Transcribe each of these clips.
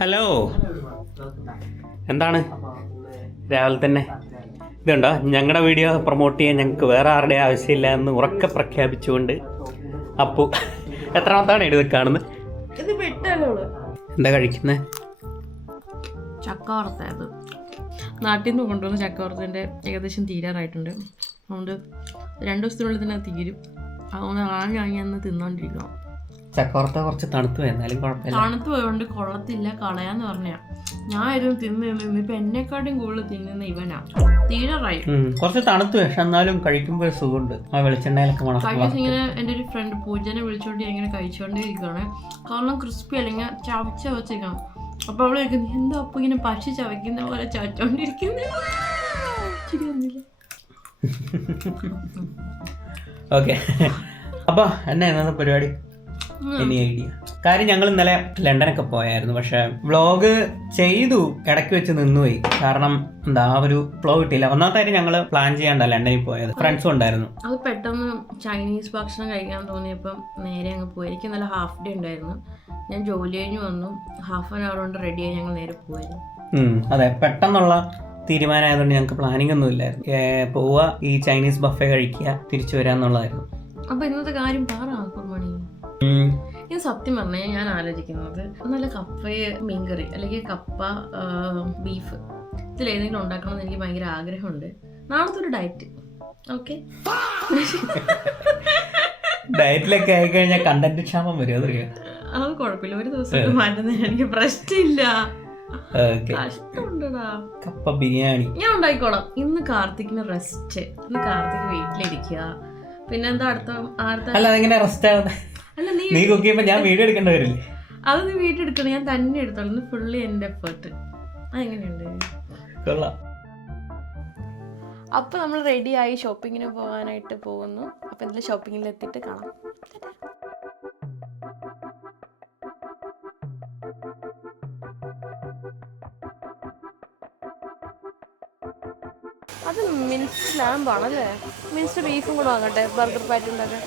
Hello, എന്താണ് രാവിലെ തന്നെ ഇതുണ്ടോ? ഞങ്ങളുടെ വീഡിയോ പ്രൊമോട്ട് ചെയ്യാൻ ഞങ്ങൾക്ക് വേറെ ആരുടെ ആവശ്യമില്ല എന്ന് ഉറക്കെ പ്രഖ്യാപിച്ചുകൊണ്ട് അപ്പു എത്രാമത്താണ് എഴുതി കാണുന്നത്? എന്താ കഴിക്കുന്നത്? ചക്ക വറുത്തായത്. നാട്ടിൽ നിന്ന് കൊണ്ടുവന്ന ചക്ക വറുത്തതിൻ്റെ ഏകദേശം തീരാറായിട്ടുണ്ട്. അതുകൊണ്ട് 2 ദിവസത്തിനുള്ളിൽ തന്നെ തീരും. അതുകൊണ്ട് അന്ന് തിന്നോണ്ടിരിക്കണം. ചക്കവറുത്ത കുറച്ച് തണുത്ത് പോയി, എന്നാലും കുഴപ്പമില്ല. തണുത്ത് പോയതുകൊണ്ട് കൊള്ളത്തില്ല, കളയാന്ന് പറഞ്ഞാ. ഞാൻ ആയിരുന്നു തിന്ന് ഇപ്പൊ എന്നെക്കാട്ടും കൂടുതൽ തിന്നുന്ന ഇവനാ. തീരാറായി. കുറച്ച് തണുത്ത് പോയി, പക്ഷെ എന്നാലും കഴിക്കുമ്പോൾ ഒരു സുഖമുണ്ട്. ആ വെളിച്ചെണ്ണയിലൊക്കെ ഇങ്ങനെ എൻ്റെ ഒരു ഫ്രണ്ട് പൂജനെ വിളിച്ചോണ്ട് ഞാൻ ഇങ്ങനെ കഴിച്ചോണ്ടേ ഇരിക്കുകയാണ്. കാരണം ക്രിസ്പി അല്ലെങ്കിൽ ചവച്ച വെച്ചേക്കണം. അപ്പൊ അവള് ചോദിക്കുന്നത് എന്താ അപ്പൊ ഇങ്ങനെ പശു ചവയ്ക്കുന്ന പോലെ ചവച്ചോണ്ടിരിക്കുന്നത്. ഓക്കെ, അപ്പൊ എന്നാ ഇന്നത്തെ പരിപാടി? Any idea? കാര്യം ഞങ്ങൾ ഇന്നലെ ലണ്ടനൊക്കെ പോയായിരുന്നു, പക്ഷെ വ്ളോഗ് ചെയ്തു ഇടയ്ക്ക് വെച്ച് നിന്നുപോയി. കാരണം എന്താ ആ ഒരു ഫ്ലോ കിട്ടിയില്ല. ഒന്നാമത്തെ കാര്യം ഞങ്ങൾ പ്ലാൻ ചെയ്യാണ്ട ലണ്ടനിൽ പോയത്, ഫ്രണ്ട്സും ഉണ്ടായിരുന്നു. അത് പെട്ടെന്ന് ചൈനീസ് ഭക്ഷണം കഴിക്കാൻ തോന്നിയപ്പം നേരെ അങ്ങ് പോയി. എനിക്ക് നല്ല ഹാഫ് ഡേ ഉണ്ടായിരുന്നു. ഞാൻ ജോലി കഴിഞ്ഞ് വന്നു, ഹാഫ് ആൻ അവർ കൊണ്ട് റെഡിയായി ഞങ്ങൾ നേരെ പോയായിരുന്നു. അതെ, പെട്ടെന്നുള്ള തീരുമാനമായതുകൊണ്ട് ഞങ്ങൾക്ക് പ്ലാനിങ് ഒന്നും ഇല്ലായിരുന്നു. പോവുക, ഈ ചൈനീസ് ബഫേ കഴിക്കുക, തിരിച്ചു വരാന്നുള്ളതായിരുന്നു. അപ്പൊ ഇന്നത്തെ കാര്യം മണി ഇത് സത്യം പറഞ്ഞാൽ ഞാൻ ആലോചിക്കുന്നത് നല്ല കപ്പയെ മീൻകറി അല്ലെങ്കിൽ കപ്പ ബീഫ് ഇതിലേതെങ്കിലും ഉണ്ടാക്കണമെന്ന് എനിക്ക് ഭയങ്കര ആഗ്രഹമുണ്ട്. നാളത്തെ ഒരു ഡയറ്റ്. ഓക്കെ, ഡയറ്റിലൊക്കെ ആയിക്കഴിഞ്ഞാൽ കണ്ടന്റ് ക്ഷാമം വരും. അത് കുഴപ്പമില്ല, ഒരു ദിവസം മാറ്റുന്നതിന് എനിക്ക് പ്രശ്നമില്ല. കഷ്ടമുണ്ടടാ. കപ്പ ബിരിയാണി ഞാൻ ഉണ്ടായിക്കോളാം. ഇന്ന് കാർത്തിക്കിന് റെസ്റ്റ്. ഇന്ന് കാർത്തിക് വീട്ടിലിരിക്കുക. പിന്നെന്താ അതെങ്ങനെ റെസ്റ്റ് ആവുന്നത്? നീ കുക്ക് ചെയ്യുമ്പോ ഞാൻ വീഡിയോ എടുക്കേണ്ടി വരില്ലേ? അത് നീ വീട്ടിൽ എടുക്കണം, ഞാൻ തന്നെ എടുത്തോളൂ. ഇന്ന് ഫുള്ളി എന്റെ എഫേർട്ട്. അതെങ്ങനെയുണ്ട്? അപ്പൊ നമ്മൾ റെഡിയായി ഷോപ്പിങ്ങിന് പോകാനായിട്ട് പോകുന്നു. അപ്പൊ എന്തായാലും ഷോപ്പിങ്ങിൽ എത്തിയിട്ട് കാണാം. അത് മിൻസ്ഡ് ലാമ്പാണല്ലേ? മിൻസ്ഡ് ബീഫും കൂടെ വാങ്ങട്ടെ, ബർഗർ പാറ്റി ഉണ്ടാക്കാൻ.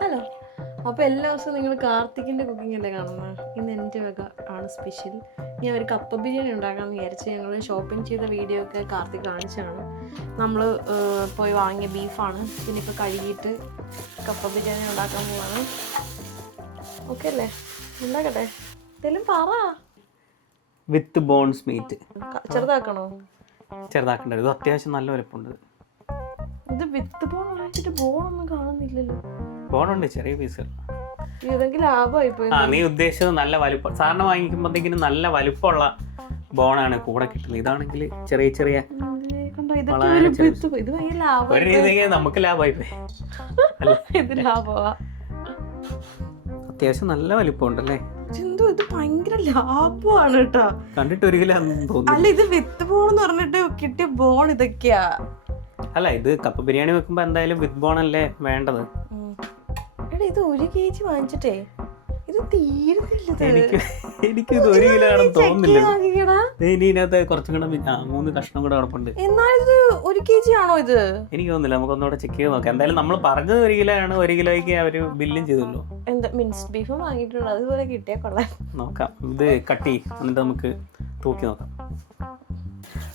ഹലോ, അപ്പോൾ എല്ലാ ദിവസവും നിങ്ങൾ കാർത്തിക്കിൻ്റെ കുക്കിംഗ് അല്ലേ കാണുന്നത്? ഇന്ന് എൻ്റെ വക ആണ് സ്പെഷ്യൽ. ഞാൻ ഒരു കപ്പ ബിരിയാണി ഉണ്ടാക്കാമെന്ന് വിചാരിച്ച് ഞങ്ങൾ ഷോപ്പിംഗ് ചെയ്ത വീഡിയോ ഒക്കെ കാർത്തിക് കാണിച്ചാണ്. നമ്മൾ പോയി വാങ്ങിയ ബീഫാണ്. പിന്നെ ഇപ്പോൾ കഴുകിയിട്ട് കപ്പ ബിരിയാണി ഉണ്ടാക്കാൻ പോവാണ്. ഓക്കെ അല്ലേ? ഉണ്ടാക്കട്ടെ? എന്തെങ്കിലും പറ. വിത്ത് ബോൺസ് മീറ്റ്. ചെറുതാക്കണോ? ചെറുതാക്കണ്ട, ഇത് അത്യാവശ്യം നല്ല വലുപ്പമുണ്ട്. ഇത് വിത്ത് ബോൺ വാങ്ങിച്ചിട്ട് ബോണൊന്നും കാണുന്നില്ലല്ലോ. ബോണുണ്ട്, ചെറിയ പീസുകൾ. നീ ഉദ്ദേശിച്ചത് നല്ല വലുപ്പം. സാറിന് വാങ്ങിക്കുമ്പോഴത്തേക്കിനും നല്ല വലുപ്പമുള്ള ബോണാണ് കൂടെ കിട്ടുന്നത്. ഇതാണെങ്കിൽ ചെറിയ ചെറിയ ഒരു രീതിക്ക് നമുക്ക് ലാഭമായി പോയി. അത്യാവശ്യം നല്ല വലുപ്പമുണ്ടല്ലേ? ഇത് ഭയങ്കര ലാഭമാണ് കേട്ടോ. കണ്ടിട്ട് 1 കിലോ തോന്നുന്നു. അല്ല, ഇത് വിത്ത് ബോൺ എന്ന് പറഞ്ഞിട്ട് കിട്ടിയ ബോൺ ഇതൊക്കെയാ. അല്ല, ഇത് കപ്പ ബിരിയാണി വെക്കുമ്പോ എന്തായാലും വിത്ത് ബോൺ അല്ലേ വേണ്ടത്. ഇത് 1 kg വാങ്ങിച്ചിട്ടേ ഇത് തീരുന്നില്ല. എനിക്കിത് 1 കിലോ ആണെന്ന് തോന്നുന്നില്ല. ഇതിനകത്ത് കുറച്ചും കൂടെ 3 കഷ്ണം കൂടെ കിടപ്പുണ്ട്. എന്നാലിത് 1 kg ആണോ ഇത്? എനിക്ക് തോന്നുന്നില്ല, നമുക്കൊന്നുകൂടെ ചെക്ക് ചെയ്ത് നോക്കാം. എന്തായാലും നമ്മൾ പറഞ്ഞത് 1 കിലോ ആണ്. 1 കിലോയ്ക്ക് അവര് ബില്ലും ചെയ്തല്ലോ. എന്താ മിൻസ്ഡ് ബീഫും വാങ്ങിയിട്ടുണ്ട്, അതുപോലെ കിട്ടിയാ കൊള്ളാം. നോക്കാം, ഇത് കട്ട് ചെയ്യും എന്നിട്ട് നമുക്ക് തൂക്കി നോക്കാം.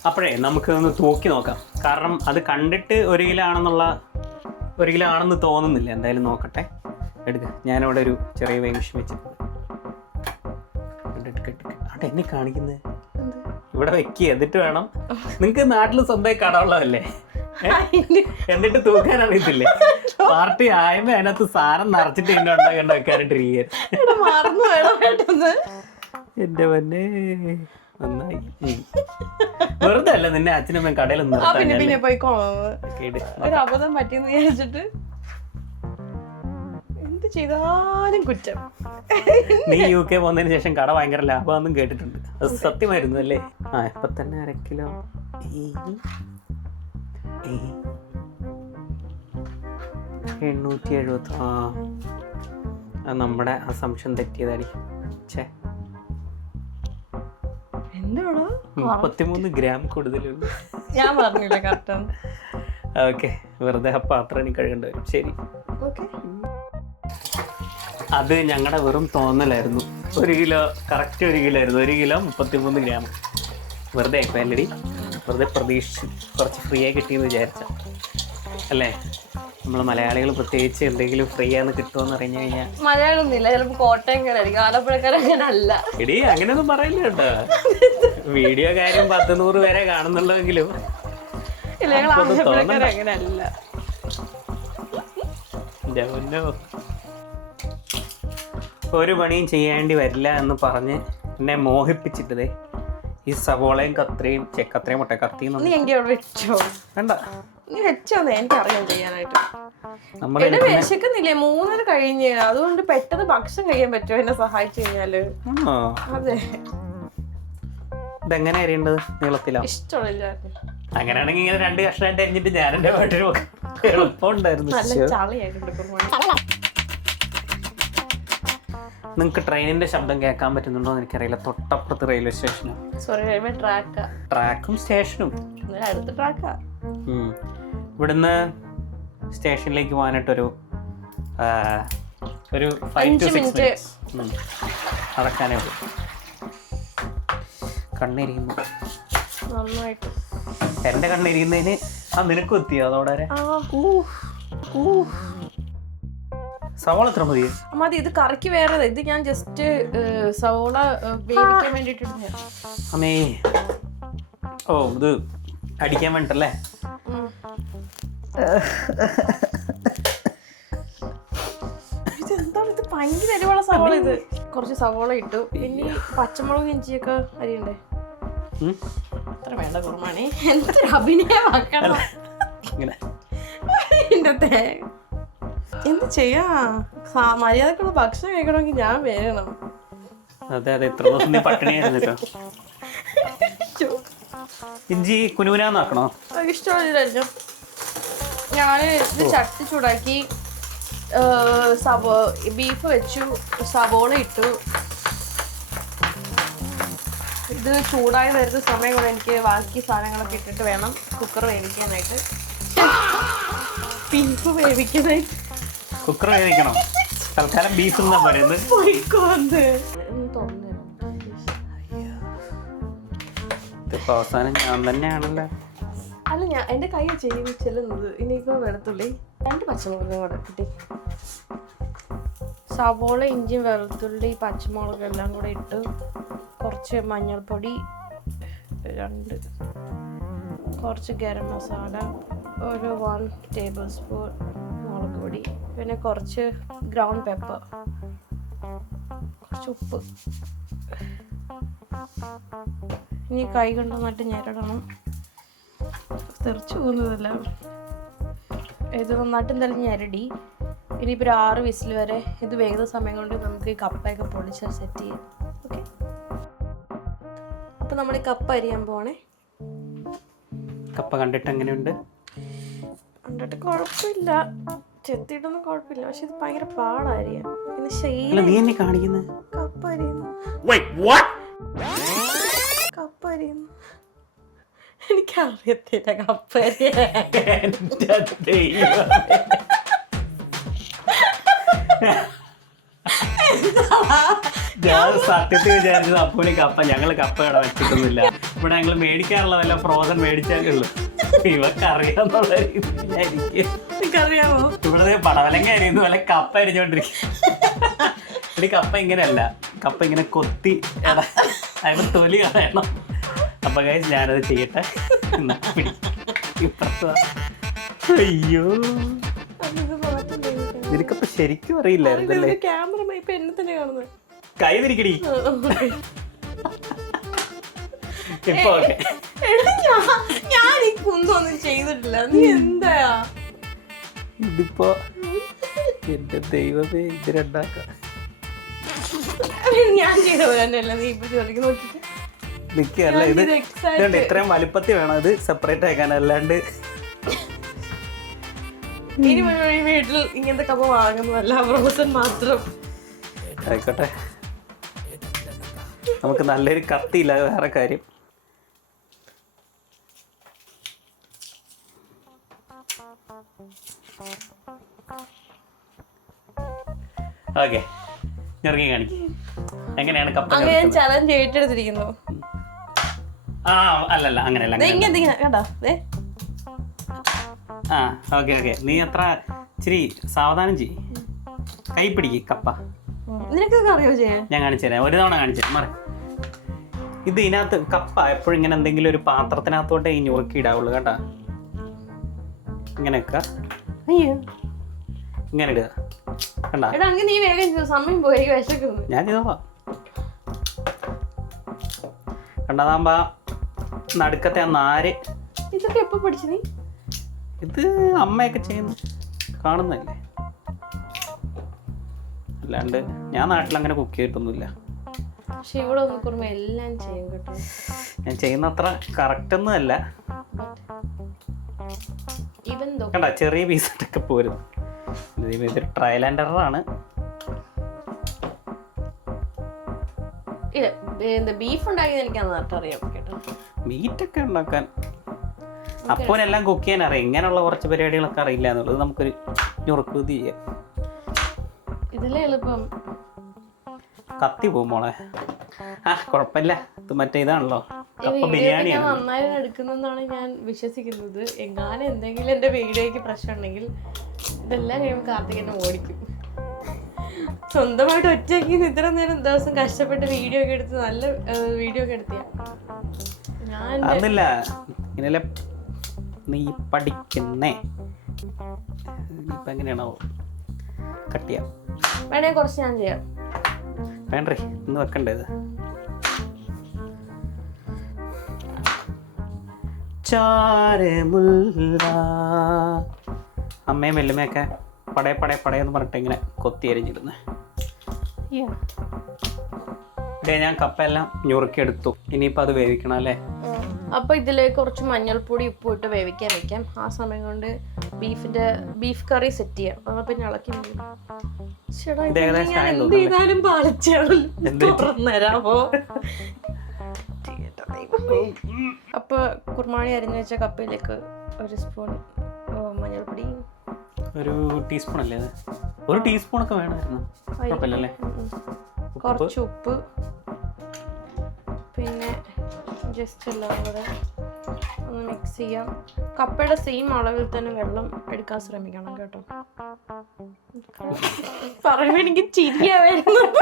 അപ്പോഴേ നമുക്ക് ഒന്ന് തൂക്കി നോക്കാം. കാരണം അത് കണ്ടിട്ട് 1 കിലോ ആണെന്ന് തോന്നുന്നില്ല. എന്തായാലും നോക്കട്ടെ. എടുക്ക, ഞാനവിടെ ഒരു ചെറിയ വെയിങ് മെഷീൻ വെച്ചിട്ടുണ്ട്. അവിടെ എന്നെ കാണിക്കുന്നത് ഇവിടെ വെക്കുക, എന്നിട്ട് വേണം. നിങ്ങക്ക് നാട്ടിൽ സ്വന്തമായി കടമുള്ളതല്ലേ? എന്നിട്ട് തൂക്കാൻ അറിയത്തില്ലേ? പാർട്ടി ആയപ്പോ അതിനകത്ത് സാധനം നിറച്ചിട്ട് എന്നെ ഉണ്ടാക്കേണ്ട വെക്കാനിട്ടിരിക്കുക. എന്റെ പൊന്നേ, നന്നായി. വെറുതെ അല്ല നിന്നെ അച്ഛനമ്മ കടയിലൊന്നും അബദ്ധം പറ്റിയെന്ന് വിചാരിച്ചിട്ട് എന്ത് ചെയ്താലും കുറ്റം. നീ UK പോകുന്നതിന് ശേഷം കട ഭയങ്കര ലാഭമാണെന്നും കേട്ടിട്ടുണ്ട്. അത് സത്യമായിരുന്നു അല്ലേ? ഇപ്പൊ തന്നെ 1/2 കിലോ 870. അത് നമ്മുടെ അസംഷൻ തെറ്റിയതാടി. 33 ഗ്രാം കൂടുതലുണ്ട്. ഞാൻ പറഞ്ഞില്ല കറക്റ്റ്. ഓക്കെ, വെറുതെ ആ പാത്രം എനിക്ക് കഴുകേണ്ടി വരും. ശരി, അത് ഞങ്ങളുടെ വെറും തോന്നലായിരുന്നു. 1 കിലോ കറക്റ്റ് 1 കിലോ ആയിരുന്നു. 1 കിലോ 33 ഗ്രാം. വെറുതെ ആയിപ്പോയല്ലടി. വെറുതെ പ്രതീക്ഷിച്ചു കുറച്ച് ഫ്രീ ആയി കിട്ടിയെന്ന് വിചാരിച്ച അല്ലേ? നമ്മൾ മലയാളികൾ പ്രത്യേകിച്ച് എന്തെങ്കിലും ഫ്രീ ആണെന്ന് കിട്ടുമെന്ന് പറഞ്ഞു കഴിഞ്ഞാൽ മലയാളമൊന്നുമില്ല, ചിലപ്പോൾ കോട്ടയംകാരായിരിക്കും, ആലപ്പുഴക്കാരങ്ങനെ അല്ല. എടി അങ്ങനെയൊന്നും പറയില്ല കേട്ടോ. വീഡിയോ കാര്യം 100 പേരെ കാണുന്നുള്ളെങ്കിലും ഒരു പണിയും ചെയ്യേണ്ടി വരില്ല എന്ന് പറഞ്ഞ് എന്നെ മോഹിപ്പിച്ചിട്ടതേ ഈ സവോളയും കത്രയും കത്രയും മുട്ട കത്തിയും വെച്ചോ വേണ്ട, നീ വെച്ചോന്നേ എനിക്കറിയാം ചെയ്യാനായിട്ട്. വിശക്കുന്നില്ലേ? 3:30 കഴിഞ്ഞ്, അതുകൊണ്ട് പെട്ടെന്ന് ഭക്ഷണം കഴിയാൻ പറ്റുമോ എന്നെ സഹായിച്ചു കഴിഞ്ഞാല്? അതെ. ഇതെങ്ങനെ അറിയേണ്ടത്? നീളത്തിലോ? ഇഷ്ടമില്ല. അങ്ങനെയാണെങ്കിൽ ഇങ്ങനെ 2 കഷ്ണമായിട്ട് അരിഞ്ഞിട്ട് ഞാൻ എന്റെ വീട്ടിൽ എളുപ്പമുണ്ടായിരുന്നു. നിങ്ങൾക്ക് ട്രെയിനിന്റെ ശബ്ദം കേൾക്കാൻ പറ്റുന്നുണ്ടോ എന്ന് എനിക്കറിയില്ല. തൊട്ടപ്പുറത്ത് റെയിൽവേ സ്റ്റേഷനും ട്രാക്കും സ്റ്റേഷനും. ഇവിടുന്ന് സ്റ്റേഷനിലേക്ക് പോകാനായിട്ടൊരു 5 to 6 minutes നടക്കാനേ ഉള്ളൂ. കണ്ണിരിക്കുന്നു നന്നായിട്ട്. എന്റെ കണ്ണിരിക്കുന്നതിന് നിനക്കും എത്തിയോ അതോടെ? സവോള എത്ര മതി? മതി. ഇത് കറിക്ക് വേറെ. ഇത് ഞാൻ ജസ്റ്റ് സവോള വേവിക്കാൻ വേണ്ടിട്ട്. അമ്മേ, ഓ ഇത് അടിക്കാൻ വേണ്ടല്ലേ? ഇതെന്താണ് ഇത്? ഭയങ്കര എരിവുള്ള സവോള. ഇത് കുറച്ച് സവോള ഇട്ടു. ഇനി പച്ചമുളക് ഇഞ്ചിയൊക്കെ അരിയണ്ടേ? അത്ര വേണ്ട കുറുമാണേ. എന്തൊരു അഭിനയമാക്കണം. എന്ത് ചെയ്യാ? മര്യാദക്കുള്ള ഭക്ഷണം കഴിക്കണമെങ്കിൽ ഞാൻ വേണം. അതെ, ഇത്ര ദിവസം പട്ടിണിയായിരുന്നു. ഇഞ്ചി കുനുകുനാന്നാക്കണോ? ഇഷ്ടമല്ലോ. ഞാൻ ഇത് ചട്ടി ചൂടാക്കി ബീഫ് വെച്ചു, സവോള ഇട്ടു. ഇത് ചൂടായി വരുന്ന സമയം കൊണ്ട് എനിക്ക് ബാക്കി സാധനങ്ങളൊക്കെ ഇട്ടിട്ട് വേണം കുക്കർ വേവിക്കാനായിട്ട്. ബീഫ് വേവിക്കാനായിട്ട് കുക്കർ വേവിക്കണം. തൽക്കാലം ബീഫ് എന്നാ പറയുന്നത്. അവസാനം ഞാൻ തന്നെയാണല്ലോ. അല്ല, ഞാൻ എന്റെ കൈ ചെല്ലുന്നത്. ഇനിയിപ്പോ വെളുത്തുള്ളി 2 പച്ചമുളകും കൂടെ കിട്ടി. സവോള ഇഞ്ചിയും വെളുത്തുള്ളി പച്ചമുളക് എല്ലാം കൂടെ ഇട്ട് കുറച്ച് മഞ്ഞൾപ്പൊടി 2, കുറച്ച് ഗരം മസാല, ഒരു 1 ടേബിൾ സ്പൂൺ മുളക് പൊടി, പിന്നെ കുറച്ച് ഗ്രൗണ്ട് പെപ്പർ, കുറച്ച് ഉപ്പ്. ഇനി കൈ കൊണ്ട് നന്നായിട്ട് ഞെരടണം. തെറിച്ചു പോകുന്നതല്ല. ഇത് നന്നായിട്ട് എന്തായാലും ഞെരടി. ഇനിയിപ്പോൾ ഒരു 6 വിസിൽ വരെ ഇത് വേഗം സമയം കൊണ്ട് നമുക്ക് ഈ കപ്പയൊക്കെ പൊളിച്ച് സെറ്റ് ചെയ്യാം. ഓക്കെ, അപ്പോൾ നമ്മൾ ഈ കപ്പ അരിയാൻ പോണേ. കപ്പ കണ്ടിട്ട് എങ്ങനെയുണ്ട്? കണ്ടിട്ട് കുഴപ്പമില്ല, ചെത്തിയിട്ടൊന്നും കുഴപ്പമില്ല. പക്ഷെ ഇത് ഭയങ്കര പാടായിരിക്കാം. പിന്നെ കപ്പ അരിയുന്നു. കപ്പ അരിയുന്നു. എനിക്കറിയത്തില്ല കപ്പ അരിയാൻ. ഞാൻ സത്യത്തിൽ വിചാരിച്ചത് അപ്പൂന് കപ്പ, ഞങ്ങള് കപ്പ ഇവിടെ വെച്ചിട്ടൊന്നുമില്ല. ഇവിടെ ഞങ്ങൾ മേടിക്കാറുള്ള വല്ല ഫ്രോസൺ മേടിച്ചാലുള്ളൂ. ഇവക്ക് അറിയാന്നുള്ള എനിക്കറിയാമോ? ഇവിടെ പടവലങ്ങ അരിയുന്ന പോലെ കപ്പ അരിഞ്ഞോണ്ടിരിക്കും. ഇവിടെ കപ്പ ഇങ്ങനെയല്ല, കപ്പ ഇങ്ങനെ കൊത്തി അതിന് തൊലി കളയണം. അപ്പൊ ഗൈസ് ഞാനത് ചെയ്യട്ടെ. അയ്യോ, നിനക്കപ്പ ശരിക്കും അറിയില്ലായിരുന്നല്ലേ? കൈ തിരിക്കടി. ഇപ്പൊ ഓക്കെ. ഞാൻ ഈ കുന്തൊന്നും ചെയ്തിട്ടില്ല. നീ എന്താ ഇതിപ്പോ എന്റെ ദൈവമേ ഇതിലുണ്ടാക്കാം ഞാൻ ചെയ്ത പോലെ തന്നെയല്ല നീ ഇപ്പൊ ചോദിക്കുന്ന നോക്കിട്ട്. നിക്കല്ല ഇത് ഇതുണ്ട് ഇത്രയും വലുപ്പത്തിൽ വേണം ഇത് സെപ്പറേറ്റ് ആക്കാൻ, അല്ലാണ്ട് ഇനി വഴി വീട്ടിൽ ഇങ്ങനത്തെ കപ്പ വാങ്ങുന്നതല്ല, ഫ്രോസൺ മാത്രം. ആയിക്കോട്ടെ, നമുക്ക് നല്ലൊരു കത്തിയില്ല, വേറെ കാര്യം. ഓക്കെ, ഞെറുക്കി കാണിക്കും എങ്ങനെയാണ് കപ്പ. അങ്ങനെ ഞാൻ ചലഞ്ച് ഏറ്റെടുത്തിരിക്കുന്നു. ആ അല്ലല്ല അങ്ങനെയല്ല. കേട്ടോ ആ ഓക്കെ ഓക്കെ, നീ അത്ര ഇച്ചിരി സാവധാനം ചെയ്യ്. കൈ പിടിക്ക് കപ്പ. നിനക്കൊക്കെ അറിയോ ചെയ്യാൻ? ഞാൻ കാണിച്ചു തരാം, ഒരു തവണ കാണിച്ചു തരാം. ഇത് ഇതിനകത്ത് കപ്പ എപ്പോഴും ഇങ്ങനെ എന്തെങ്കിലും ഒരു പാത്രത്തിനകത്തോട്ടേ ഈ ഞുറുക്കി ഇടാവുള്ളൂ കേട്ടാ. ഇങ്ങനെ വെക്ക, അയ്യോ ഇങ്ങനെ ഇടുക കണ്ടാ. എടാ അങ്ങനെ നീ വേഗം സമയം പോയി വിശക്കുന്നു. ഞാൻ ചെയ്തോളാം. കണ്ടതാകുമ്പോ നടുക്കത്തെ ആ നാര്. ഇതൊക്കെ എപ്പോ പഠിച്ചു നീ? ഇത് അമ്മയൊക്കെ ചെയ്യുന്നു കാണുന്നല്ലേ, അല്ലാണ്ട് ഞാൻ നാട്ടിൽ അങ്ങനെ കുക്ക് ചെയ്തിട്ടൊന്നുമില്ല. പക്ഷെ ഇവിടെ ഒന്ന് കുറുമ എല്ലാം ചെയ്യും കേട്ടോ. ഞാൻ ചെയ്യുന്ന അത്ര കറക്റ്റ് ഒന്നും അല്ല. കണ്ട ചെറിയ പീസായിട്ടൊക്കെ പോരുന്നു. ഇതൊരു ട്രയൽ ആൻഡ് എറർ ആണ്. ബീഫ് ഉണ്ടാക്കിയത് എനിക്ക് നന്നായിട്ട് അറിയാം കേട്ടോ. മീറ്റൊക്കെ ഉണ്ടാക്കാൻ അപ്പോനെല്ലാം കുക്ക് ചെയ്യാൻ അറിയാം. ഇങ്ങനെയുള്ള കുറച്ച് പരിപാടികളൊക്കെ അറിയില്ല എന്നുള്ളത് നമുക്കൊരു ഞുറുക്കുതി ചെയ്യാം. ഇതിലെ എളുപ്പം കത്തി പോകും മോളെ. ആ കുഴപ്പമില്ല, ഇത് മറ്റേ ഇതാണല്ലോ കപ്പ ബിരിയാണിയാണ്. നന്നായി എടുക്കുന്നെന്നാണ് ഞാൻ വിശ്വസിക്കുന്നത്. എങ്ങാനും എന്തെങ്കിലും എൻ്റെ വീഡിയോയ്ക്ക് പ്രശ്നം ഉണ്ടെങ്കിൽ ഇതെല്ലാം കഴിയുമ്പോൾ കാർത്തികനെ ഓടിക്കും. സ്വന്തമായിട്ട് ഒറ്റയ്ക്ക് ഇത്ര നേരം ദിവസം കഷ്ടപ്പെട്ട് വീഡിയോ ഒക്കെ എടുത്ത് നല്ല വീഡിയോ ഒക്കെ എടുത്തിയ ഞാൻ അന്നില്ല ഇങ്ങനെ നീ പഠിക്കുന്നേ. ഇപ്പം എങ്ങനെയാണോ കട്ട് ചെയ്യാം? വേണേ കുറച്ച് ഞാൻ ചെയ്യാം. വേണ്ടേ, ഇന്ന് വെക്കണ്ടേത്. അമ്മയും വെല്ലുമയൊക്കെ പടേ പടേ പടയെന്ന് പറഞ്ഞിട്ട് ഇങ്ങനെ കൊത്തി അരിഞ്ഞിരുന്നേ. ഞാൻ കപ്പ എല്ലാം ഞുറുക്കിയെടുത്തു. ഇനിയിപ്പോൾ അത് വേവിക്കണം അല്ലേ? അപ്പോൾ ഇതിലേക്ക് കുറച്ച് മഞ്ഞൾപ്പൊടി ഉപ്പ് ഇട്ട് വേവിക്കാൻ വെക്കാം. ആ സമയം കൊണ്ട് ബീഫ് കറി സെറ്റ് ചെയ്യാം. അപ്പോൾ പിന്നെ ഇളക്കി എന്ത് ചെയ്താലും പാലിച്ചേരാമോ? അപ്പൊ കുർമാണി അരിഞ്ഞു വെച്ച കപ്പയിലേക്ക് ഒരു സ്പൂൺ മഞ്ഞൾപ്പൊടി, ഒരു ടീസ്പൂൺ അല്ലേ അത്? ഒരു ടീസ്പൂണൊക്കെ വേണമായിരുന്നു, കുഴപ്പമില്ലല്ലേ? കുറച്ച് ഉപ്പ്, പിന്നെ ജസ്റ്റ് എല്ലാം കൂടെ ഒന്ന് മിക്സ് ചെയ്യാം. കപ്പയുടെ സെയിം അളവിൽ തന്നെ വെള്ളം എടുക്കാൻ ശ്രമിക്കണം കേട്ടോ. പറയുമ്പോ എനിക്ക് ചിരിയാ വരുന്നത്.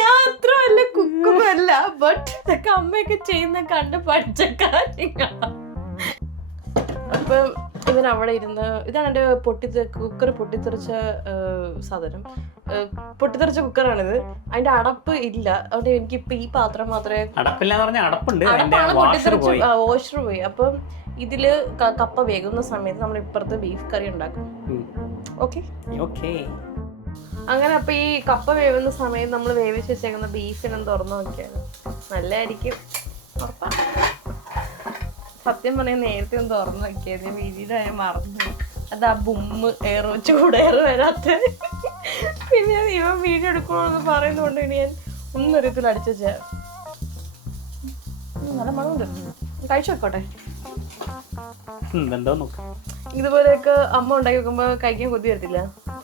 ഞാൻ അത്ര വല്ല കുക്കുമല്ല, ബട്ട് ഇതൊക്കെ അമ്മയൊക്കെ ചെയ്യുന്ന കണ്ട് പഠിച്ച കാര്യങ്ങളാണ്. അപ്പം ഇതിനവിടെ ഇരുന്ന് ഇതാണ് എൻ്റെ കുക്കർ പൊട്ടിത്തെറിച്ച സാധനം. പൊട്ടിത്തെറിച്ച കുക്കറാണിത്. അതിന്റെ അടപ്പ് ഇല്ല, അതുകൊണ്ട് എനിക്കിപ്പോ ഈ പാത്രം മാത്രമേ വാഷർ പോയി. അപ്പം ഇതില് കപ്പ വേകുന്ന സമയത്ത് നമ്മൾ ഇപ്പുറത്ത് ബീഫ് കറി ഉണ്ടാക്കും. ഓക്കെ, അങ്ങനെ അപ്പൊ ഈ കപ്പ വേവുന്ന സമയത്ത് നമ്മൾ വേവിച്ച് വെച്ചേക്കുന്ന ബീഫിനെ തുറന്നു നോക്കിയാൽ നല്ലതായിരിക്കും. ഉറപ്പാണ്. സത്യം പറയാൻ നേരത്തെ ഒന്ന് തുറന്നു നോക്കിയത് ഞാൻ വീഡിയോയുടെ കാര്യം മറന്നു. അത് ആ ബുമ്മ് ചൂടേറ് വരാത്ത. പിന്നെ ഇവൻ വീഡിയോ എടുക്കണമെന്ന് പറയുന്നതുകൊണ്ട് ഇനി ഞാൻ ഒന്നൊരിത്തിൽ അടിച്ചു വെച്ച നല്ല മണമുണ്ട്. കഴിച്ചു വെക്കോട്ടെ. ഇതുപോലെയൊക്കെ അമ്മ ഉണ്ടാക്കി വെക്കുമ്പോ കഴിക്കാൻ കൊതി വരത്തില്ല.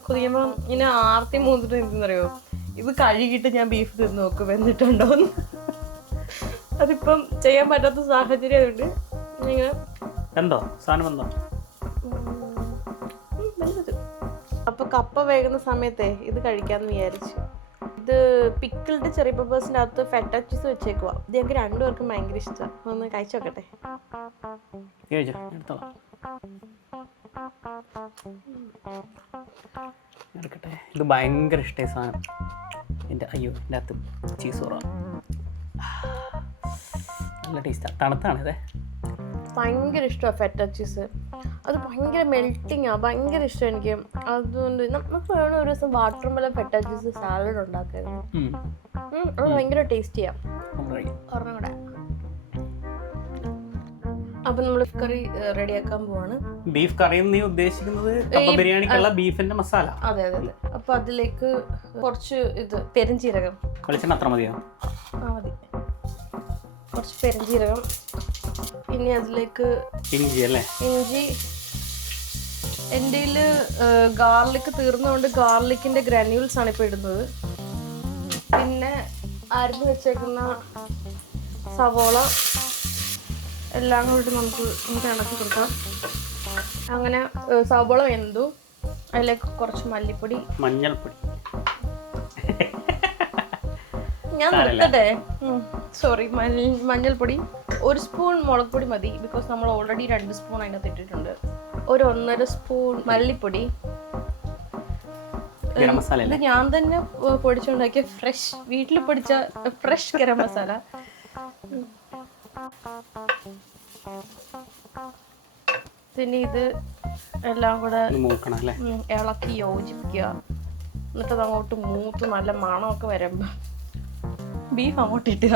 കൊതിക്കുമ്പോ ഇങ്ങനെ ആർത്തി മൂന്നിട്ട് എന്തെന്നറിയോ, ഇത് കഴുകിയിട്ട് ഞാൻ ബീഫ് തിന്ന് നോക്കും എന്നിട്ടുണ്ടോന്ന്. അതിപ്പം ചെയ്യാൻ പറ്റാത്ത സാഹചര്യം ആയതുകൊണ്ട് അപ്പൊ കപ്പ വേകുന്ന സമയത്തെ ഇത് കഴിക്കാന്ന് വിചാരിച്ചു. ഇത് പിക്കിൾഡ് ചെറി പെപ്പേഴ്സിന്റെ അകത്ത് ഫെറ്റ ചീസ് വെച്ചേക്കുവാ. ഇത് ഞങ്ങൾക്ക് രണ്ടുപേർക്കും ഭയങ്കര ഇഷ്ടമാണ്. ഒന്ന് കഴിച്ചു നോക്കട്ടെ. ഇത് ഭയങ്കര ഇഷ്ടമായ സാധനം. അയ്യോ എൻ്റെ അകത്ത് ചീസ് കുറവാ. നല്ല ടേസ്റ്റാ. തണുത്താണ് ഇതേ. ഭയങ്കര ഇഷ്ടമാണ് ഫെറ്റ ചീസ്. അത് ഭയങ്കര മെൽറ്റിങ്ങാ, ഭയങ്കര ഇഷ്ടം എനിക്ക്. അതുകൊണ്ട് നമുക്ക് വേണം ഒരു ദിവസം വാട്ടർ മെലൺ പൊട്ടാറ്റോസ് സാലഡ് ഉണ്ടാക്കായിരുന്നു. അത് ഭയങ്കര ടേസ്റ്റിയാ. ഒരെണ്ണം കൂടെ. അപ്പൊ നമ്മൾ കറി റെഡിയാക്കാൻ പോവാണ്. ബീഫ് കറി നീ ഉദ്ദേശിക്കുന്നത് കപ്പ ബിരിയാണിക്കുള്ള ബീഫിന്റെ മസാല? അതെ അതെ അതെ. അപ്പൊ അതിലേക്ക് കുറച്ച് പെരുംജീരകം. വെളിച്ചെണ്ണ അത്ര മതിയോ? മതി. കുറച്ച് പെരുംജീരകം. ഇനി അതിലേക്ക് ഇഞ്ചി അല്ലേ? ഇഞ്ചി. എൻ്റെ ഗാർലിക് തീർന്നുകൊണ്ട് ഗാർലിക്കിന്റെ ഗ്രാന്യൂൾസ് ആണ് ഇപ്പൊ ഇടുന്നത്. പിന്നെ അരിഞ്ഞു വെച്ചേക്കുന്ന സവോള എല്ലാം കൂടി നമുക്ക് ഇളക്കി കൊടുക്കാം. അങ്ങനെ സവോള വെന്തു. അതിലേക്ക് കുറച്ച് മല്ലിപ്പൊടി, മഞ്ഞൾപ്പൊടി. ഞാൻ നിർത്തട്ടെ, സോറി, മഞ്ഞൾപ്പൊടി. 1 സ്പൂൺ മുളക് പൊടി മതി, ബിക്കോസ് നമ്മൾ ഓൾറെഡി 2 സ്പൂൺ അതിനകത്ത് ഇട്ടിട്ടുണ്ട്. 1.5 സ്പൂൺ മല്ലിപ്പൊടി. ഇത് ഞാൻ തന്നെ പൊടിച്ചുണ്ടാക്കിയ വീട്ടിൽ പൊടിച്ച ഫ്രഷ് ഗരം മസാല. പിന്നെ ഇത് എല്ലാം കൂടെ ഇളക്കി യോജിപ്പിക്കുക. എന്നിട്ട് അത് അങ്ങോട്ട് മൂത്ത് നല്ല മണമൊക്കെ വരുമ്പോ ബീഫ് അങ്ങോട്ട് ഇട്ടുക.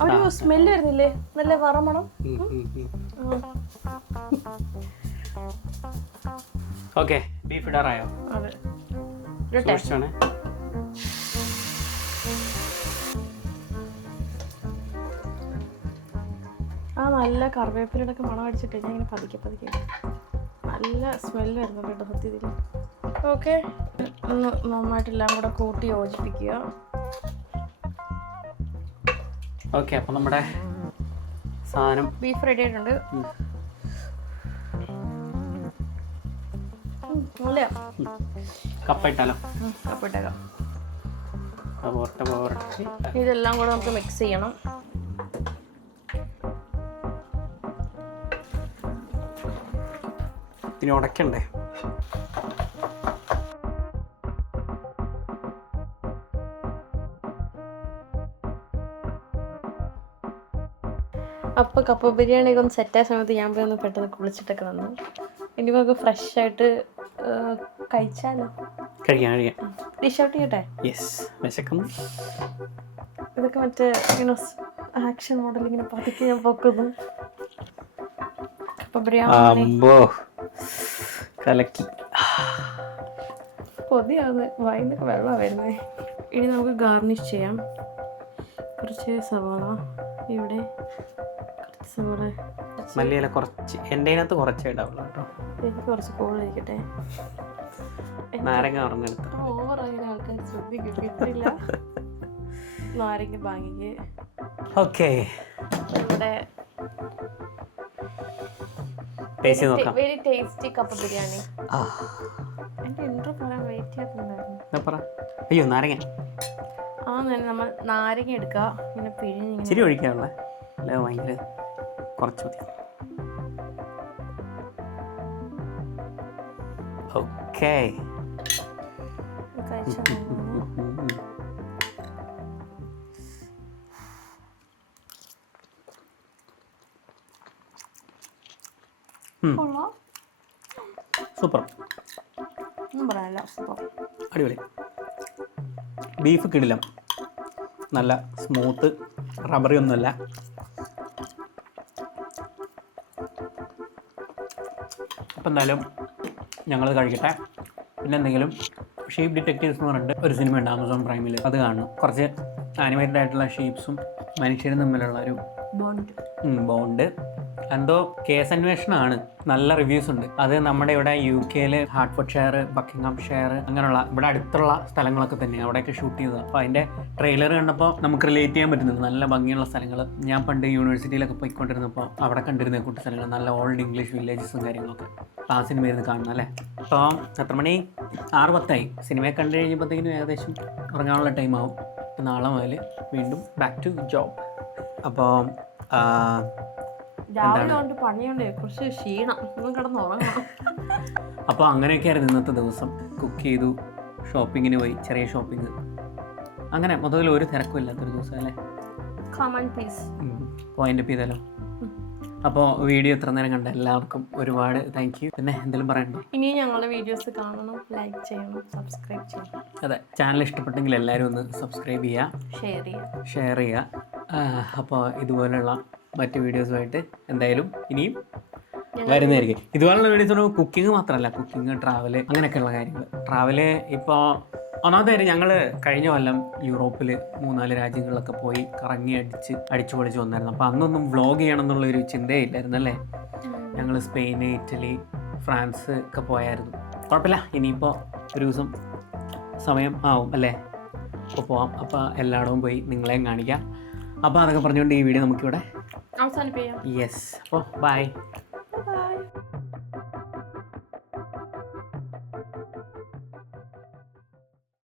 അവിടെ സ്മെല്ല് വരുന്നില്ലേ, നല്ല വറമണം. Okay, beef ഇടാറായോ? അതെ. നല്ല കറിവേപ്പിലയുടെ ഒക്കെ മണം അടിച്ചിട്ട് ഞാൻ ഇങ്ങനെ പതുക്കെ നല്ല സ്മെല്ല് വരുന്നുണ്ട് കേട്ടോ സത്യത്തിൽ. ഓക്കെ, ഒന്ന് നന്നായിട്ടെല്ലാം കൂടെ കൂട്ടി യോജിപ്പിക്കുക. ഓക്കെ, അപ്പം നമ്മുടെ സാധനം ബീഫ് റെഡി ആയിട്ടുണ്ട്. കപ്പ ഇട്ടാലോ? കപ്പ ഇട്ടേക്കാം. ഇതെല്ലാം കൂടെ നമുക്ക് മിക്സ് ചെയ്യണം. ഇനി ഉടക്കണ്ടേ? അപ്പോൾ കപ്പ ബിരിയാണിയൊക്കെ ഒന്ന് സെറ്റായ സമയത്ത് ഞാൻ പോയി ഒന്ന് പെട്ടെന്ന് കുളിച്ചിട്ടൊക്കെ വന്നു. ഇനി നമുക്ക് ഫ്രഷ് ആയിട്ട് കഴിച്ചാലോ? കഴിക്കാം. ഡിഷ് ഔട്ട് ചെയ്യട്ടെ? യെസ്, വിശക്കുന്നു. ഇതൊക്കെ മറ്റേ ഇങ്ങനെ ആക്ഷൻ മോഡൽ ഇങ്ങനെ പതുക്കെ ഞാൻ പൊക്കുന്നു. കപ്പ ബിരിയാണി കലക്കി. പൊതിയാവുന്നത്, വായിന്നൊക്കെ വെള്ളമാണ് വരുന്നത്. ഇനി നമുക്ക് ഗാർണിഷ് ചെയ്യാം. കുറച്ച് സവാള ഇവിടെ, സവാള മല്ലിയില കുറച്ച്, എൻ്റെ അതിനകത്ത് കുറച്ചേ ഇടാവുള്ളൂ കേട്ടോ. എനിക്ക് കുറച്ച് കൂടുതലിരിക്കട്ടെ. നാരങ്ങ പറഞ്ഞെടുത്ത് ഓവറായി ആൾക്കാർ ശ്രദ്ധിക്കില്ല. നാരങ്ങ ബാങ്ങിക്ക്. ഓക്കെ, ഇവിടെ വെരി ടേസ്റ്റി കപ്പ ബിരിയാണി. എൻ്റെ ഇൻട്രോ പറയാൻ വെയിറ്റ് ചെയ്യാത്തുണ്ടായിരുന്നു. അയ്യോ, നാരങ്ങ. നമ്മൾ നാരങ്ങ എടുക്കുക, ഇങ്ങനെ പിഴിഞ്ഞ് ഇച്ചിരി ഒഴിക്കാനുള്ള, അല്ല ഭയങ്കര കുറച്ച് മതി. Okay, super. അടിപൊളി. ബീഫ് കിടിലം, നല്ല സ്മൂത്ത്, റബ്ബറി ഒന്നുമല്ല. അപ്പം എന്തായാലും ഞങ്ങൾ കഴിക്കട്ടെ. പിന്നെ എന്തെങ്കിലും ഷീപ്പ് ഡിറ്റക്റ്റീവ്സ് എന്ന് പറഞ്ഞിട്ട് ഒരു സിനിമ ഉണ്ട് ആമസോൺ പ്രൈമിൽ, അത് കാണണം. കുറച്ച് ആനിമേറ്റഡ് ആയിട്ടുള്ള ഷീപ്സും മനുഷ്യരും തമ്മിലുള്ള ഒരു ബോണ്ട്. എന്തോ കേസ് അന്വേഷണമാണ്. നല്ല റിവ്യൂസ് ഉണ്ട്. അത് നമ്മുടെ ഇവിടെ UK ഹാർട്ട്ഫോർഡ്ഷയർ, ബക്കിംഗ്ഹാം ഷെയർ, അങ്ങനെയുള്ള ഇവിടെ അടുത്തുള്ള സ്ഥലങ്ങളൊക്കെ തന്നെ അവിടെയൊക്കെ ഷൂട്ട് ചെയ്തത്. അപ്പോൾ അതിൻ്റെ ട്രെയിലർ കണ്ടപ്പോൾ നമുക്ക് റിലേറ്റ് ചെയ്യാൻ പറ്റുന്നത് നല്ല ഭംഗിയുള്ള സ്ഥലങ്ങൾ. ഞാൻ പണ്ട് യൂണിവേഴ്സിറ്റിയിലൊക്കെ പോയിക്കൊണ്ടിരുന്നപ്പോൾ അവിടെ കണ്ടിരുന്ന കൂട്ട സ്ഥലങ്ങൾ, നല്ല ഓൾഡ് ഇംഗ്ലീഷ് വില്ലേജസും കാര്യങ്ങളൊക്കെ. ആ സിനിമ ഇരുന്ന് കാണണം അല്ലേ. അപ്പോൾ എത്ര മണി? 6:10. സിനിമയെ കണ്ടു കഴിഞ്ഞപ്പോഴത്തേക്കിനും ഏകദേശം ഉറങ്ങാനുള്ള ടൈമാവും. നാളെ മുതൽ വീണ്ടും ബാക്ക് ടു ജോബ്. അപ്പോൾ അപ്പോൾ അങ്ങനെയൊക്കെയായിരുന്നു ഇന്നത്തെ ദിവസം. കുക്ക് ചെയ്തു, ഷോപ്പിങ്ങിന് പോയി, ചെറിയ ഷോപ്പിംഗ്, അങ്ങനെ മൊത്തത്തിൽ ഒരു തിരക്കും ഇല്ലാത്തൊരു ദിവസം അല്ലേ. പോയിന്റ് പോയിന്റ് അപ്പ് ചെയ്താലോ? അപ്പോൾ വീഡിയോ ഇത്ര നേരം കണ്ട എല്ലാവർക്കും ഒരുപാട് താങ്ക് യു. പിന്നെ എന്തെങ്കിലും പറയണ്ടോ? ഇനി ഞങ്ങളുടെ വീഡിയോസ് കാണണം, ലൈക്ക് ചെയ്യണം, സബ്സ്ക്രൈബ് ചെയ്യണം. അതെ, ചാനൽ ഇഷ്ടപ്പെട്ടെങ്കിൽ എല്ലാവരും ഒന്ന് സബ്സ്ക്രൈബ് ചെയ്യുക, ഷെയർ ചെയ്യുക. അപ്പോൾ ഇതുപോലുള്ള മറ്റ് വീഡിയോസുമായിട്ട് എന്തായാലും ഇനിയും വരുന്നതായിരിക്കും. ഇതുപോലുള്ള വീഡിയോസ് കുക്കിംഗ് മാത്രമല്ല, കുക്കിംഗ്, ട്രാവല്, അങ്ങനെയൊക്കെയുള്ള കാര്യങ്ങൾ. ട്രാവല് ഇപ്പോൾ ഒന്നാമത്തെ കാര്യം, ഞങ്ങൾ കഴിഞ്ഞ കൊല്ലം യൂറോപ്പിൽ 3-4 രാജ്യങ്ങളിലൊക്കെ പോയി കറങ്ങി അടിച്ചു പൊളിച്ച് വന്നായിരുന്നു. അപ്പോൾ അന്നൊന്നും വ്ളോഗ് ചെയ്യണം എന്നുള്ളൊരു ചിന്തയില്ലായിരുന്നു അല്ലേ. ഞങ്ങൾ സ്പെയിന്, ഇറ്റലി, ഫ്രാൻസ് ഒക്കെ പോയായിരുന്നു. കുഴപ്പമില്ല, ഇനിയിപ്പോൾ ഒരു ദിവസം സമയം ആവും അല്ലേ, അപ്പോൾ പോവാം. അപ്പോൾ എല്ലായിടവും പോയി നിങ്ങളെയും കാണിക്കാം. അപ്പോൾ അതൊക്കെ പറഞ്ഞുകൊണ്ട് ഈ വീഡിയോ നമുക്കിവിടെ അവസാനിപ്പിക്കാം. യെസ്. അപ്പോൾ ബൈ.